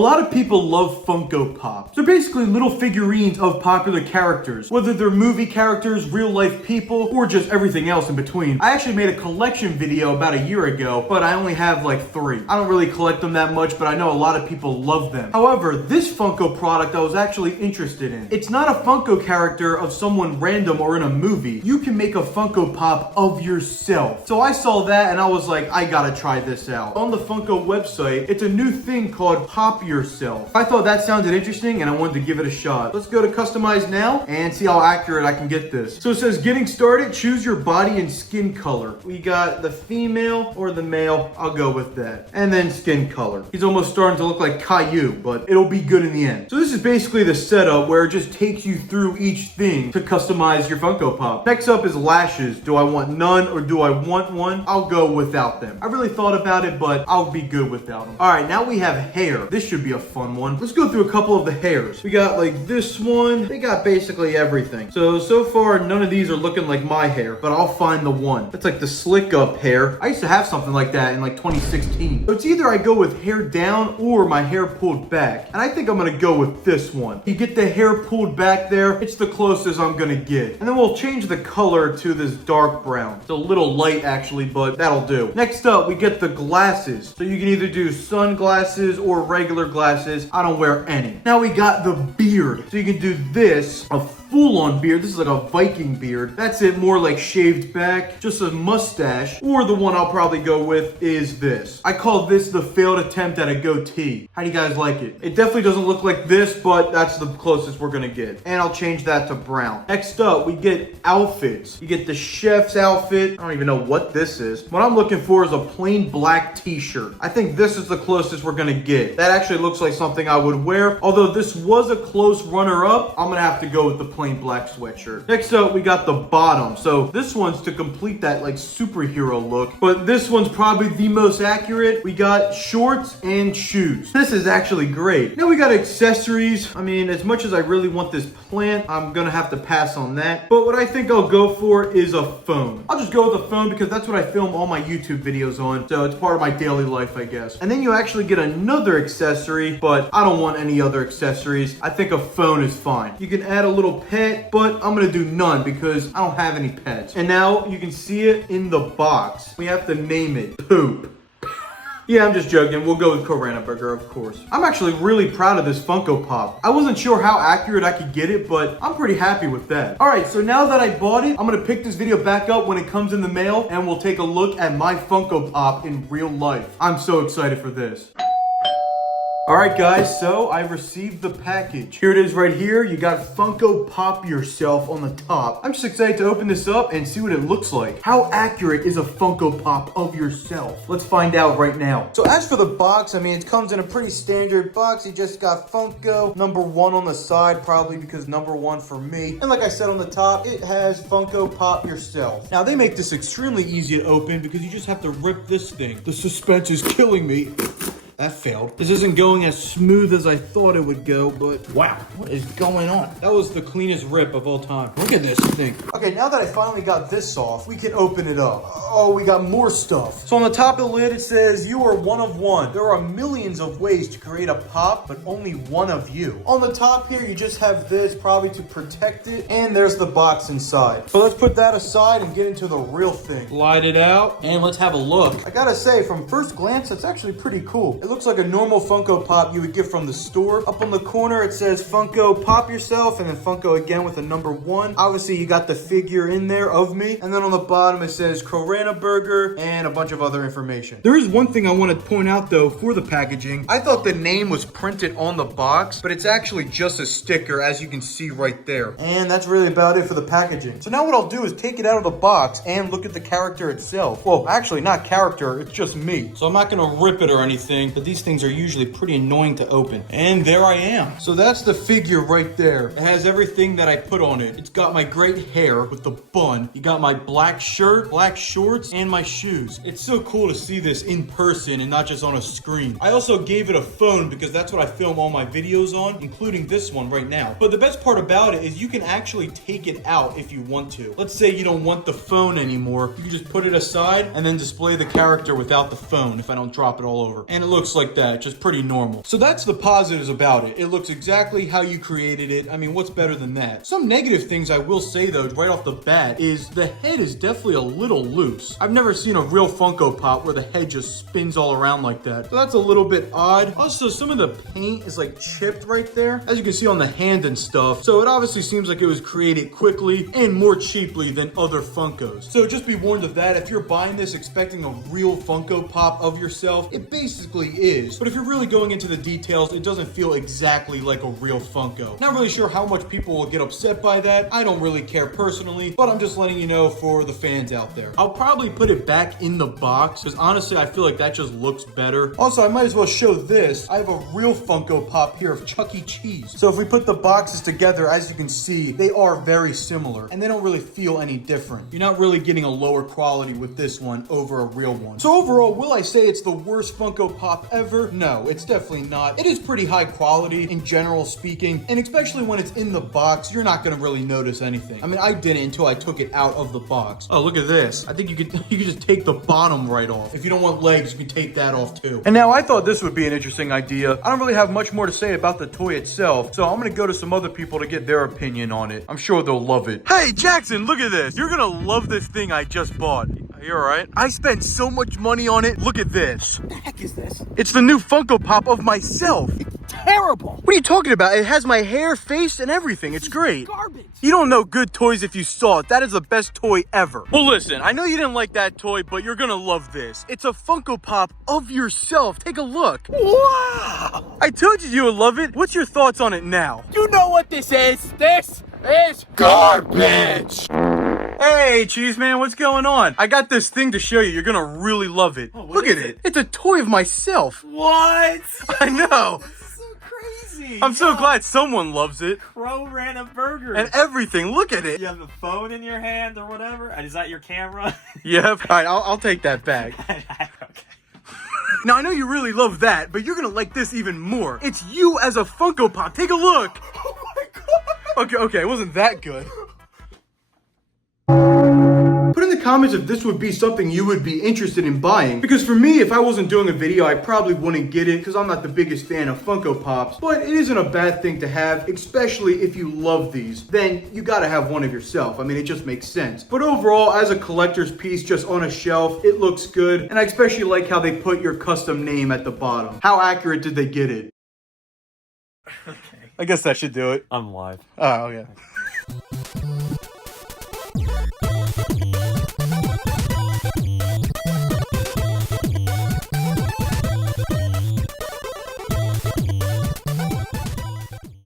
A lot of people love Funko Pops. They're basically little figurines of popular characters, whether they're movie characters, real life people, or just everything else in between. I actually made a collection video about a year ago, but I only have like 3. I don't really collect them that much, but I know a lot of people love them. However, this Funko product I was actually interested in. It's not a Funko character of someone random or in a movie. You can make a Funko Pop of yourself. So I saw that and I was like, I gotta try this out. On the Funko website, it's a new thing called Pop Yourself. I thought that sounded interesting and I wanted to give it a shot. Let's go to customize now and see how accurate I can get this. So it says getting started, choose your body and skin color. We got the female or the male. I'll go with that. And then skin color. He's almost starting to look like Caillou, but it'll be good in the end. So this is basically the setup where it just takes you through each thing to customize your Funko Pop. Next up is lashes. Do I want none or do I want one? I'll go without them. I really thought about it, but I'll be good without them. All right, now we have hair. This should be a fun one. Let's go through a couple of the hairs. We got like this one. They got basically everything. So far, none of these are looking like my hair, but I'll find the one. That's like the slick up hair. I used to have something like that in like 2016. So it's either I go with hair down or my hair pulled back. And I think I'm gonna go with this one. You get the hair pulled back there. It's the closest I'm gonna get. And then we'll change the color to this dark brown. It's a little light actually, but that'll do. Next up, we get the glasses. So you can either do sunglasses or regular glasses. I don't wear any. Now we got the beard. So you can do this, a full-on beard. This is like a Viking beard. That's it, more like shaved back, just a mustache. Or the one I'll probably go with is this. I call this the failed attempt at a goatee. How do you guys like it? It definitely doesn't look like this, but that's the closest we're gonna get. And I'll change that to brown. Next up, we get outfits. You get the chef's outfit. I don't even know what this is. What I'm looking for is a plain black t-shirt. I think this is the closest we're gonna get. That actually looks like something I would wear. Although this was a close runner-up, I'm gonna have to go with the plain black sweatshirt. Next up, we got the bottom. So this one's to complete that like superhero look, but this one's probably the most accurate. We got shorts and shoes. This is actually great. Now we got accessories. I mean, as much as I really want this plant, I'm gonna have to pass on that. But what I think I'll go for is a phone. I'll just go with a phone because that's what I film all my YouTube videos on. So it's part of my daily life, I guess. And then you actually get another accessory, but I don't want any other accessories. I think a phone is fine. You can add a little pet, but I'm gonna do none because I don't have any pets. And now you can see it in the box. We have to name it Poop. Yeah, I'm just joking. We'll go with Corona Burger, of course. I'm actually really proud of this Funko Pop. I wasn't sure how accurate I could get it, but I'm pretty happy with that. All right, so now that I bought it, I'm gonna pick this video back up when it comes in the mail, and we'll take a look at my Funko Pop in real life. I'm so excited for this. All right, guys, so I received the package. Here it is right here. You got Funko Pop Yourself on the top. I'm just excited to open this up and see what it looks like. How accurate is a Funko Pop of yourself? Let's find out right now. So as for the box, I mean, it comes in a pretty standard box. You just got Funko, #1 on the side, probably because #1 for me. And like I said on the top, it has Funko Pop Yourself. Now, they make this extremely easy to open because you just have to rip this thing. The suspense is killing me. That failed. This isn't going as smooth as I thought it would go, but wow, what is going on? That was the cleanest rip of all time. Look at this thing. Okay, now that I finally got this off, we can open it up. Oh, we got more stuff. So on the top of the lid, it says, you are one of one. There are millions of ways to create a pop, but only one of you. On the top here, you just have this probably to protect it, and there's the box inside. So let's put that aside and get into the real thing. Slide it out, and let's have a look. I gotta say, from first glance, it's actually pretty cool. It looks like a normal Funko Pop you would get from the store. Up on the corner, it says Funko Pop Yourself, and then Funko again with a #1. Obviously, you got the figure in there of me. And then on the bottom, it says Corona Burger and a bunch of other information. There is one thing I want to point out, though, for the packaging. I thought the name was printed on the box, but it's actually just a sticker, as you can see right there. And that's really about it for the packaging. So now what I'll do is take it out of the box and look at the character itself. Well, actually, not character, it's just me. So I'm not going to rip it or anything, but these things are usually pretty annoying to open. And there I am. So that's the figure right there. It has everything that I put on it. It's got my great hair with the bun. You got my black shirt, black shorts, and my shoes. It's so cool to see this in person and not just on a screen. I also gave it a phone because that's what I film all my videos on, including this one right now. But the best part about it is you can actually take it out if you want to. Let's say you don't want the phone anymore. You can just put it aside and then display the character without the phone if I don't drop it all over. And it looks looks like that, just pretty normal. So that's the positives about it. It looks exactly how you created it. I mean, what's better than that? Some negative things I will say though, right off the bat, is the head is definitely a little loose. I've never seen a real Funko Pop where the head just spins all around like that. So that's a little bit odd. Also, some of the paint is like chipped right there, as you can see on the hand and stuff. So it obviously seems like it was created quickly and more cheaply than other Funkos. So just be warned of that. If you're buying this expecting a real Funko Pop of yourself, it basically is. But if you're really going into the details, it doesn't feel exactly like a real Funko. Not really sure how much people will get upset by that. I don't really care personally, but I'm just letting you know for the fans out there. I'll probably put it back in the box because honestly, I feel like that just looks better. Also, I might as well show this. I have a real Funko Pop here of Chuck E. Cheese. So if we put the boxes together, as you can see, they are very similar and they don't really feel any different. You're not really getting a lower quality with this one over a real one. So overall, will I say it's the worst Funko Pop ever? No, it's definitely not. It is pretty high quality in general speaking, and especially when it's in the box, you're not gonna really notice anything. I mean, I didn't until I took it out of the box. Oh, look at this. I think you could just take the bottom right off. If you don't want legs, you can take that off too. And now I thought this would be an interesting idea. I don't really have much more to say about the toy itself, so I'm gonna go to some other people to get their opinion on it. I'm sure they'll love it. Hey, Jackson, look at this. You're gonna love this thing I just bought. Are you all right? I spent so much money on it. Look at this. What the heck is this? It's the new Funko Pop of myself. It's terrible. What are you talking about? It has my hair, face, and everything. It's great. Garbage. You don't know good toys if you saw it. That is the best toy ever. Well, listen, I know you didn't like that toy, but you're gonna love this. It's a Funko Pop of yourself. Take a look. Wow. I told you would love it. What's your thoughts on it now? You know what this is? This is garbage. Hey, Cheese Man, what's going on? I got this thing to show you. You're gonna really love it. Oh, look at it. It's a toy of myself. What? I know. So crazy. I'm so glad someone loves it. Crow ran a burger. And everything. Look at it. You have a phone in your hand or whatever? Is that your camera? Yep. All right, I'll take that back. Okay. Now, I know you really love that, but you're gonna like this even more. It's you as a Funko Pop. Take a look. Oh my god. Okay, it wasn't that good. Put in the comments if this would be something you would be interested in buying. Because for me, if I wasn't doing a video, I probably wouldn't get it because I'm not the biggest fan of Funko Pops. But it isn't a bad thing to have, especially if you love these. Then you gotta have one of yourself. I mean, it just makes sense. But overall, as a collector's piece just on a shelf, it looks good. And I especially like how they put your custom name at the bottom. How accurate did they get it? Okay. I guess that should do it. I'm live. Oh, okay.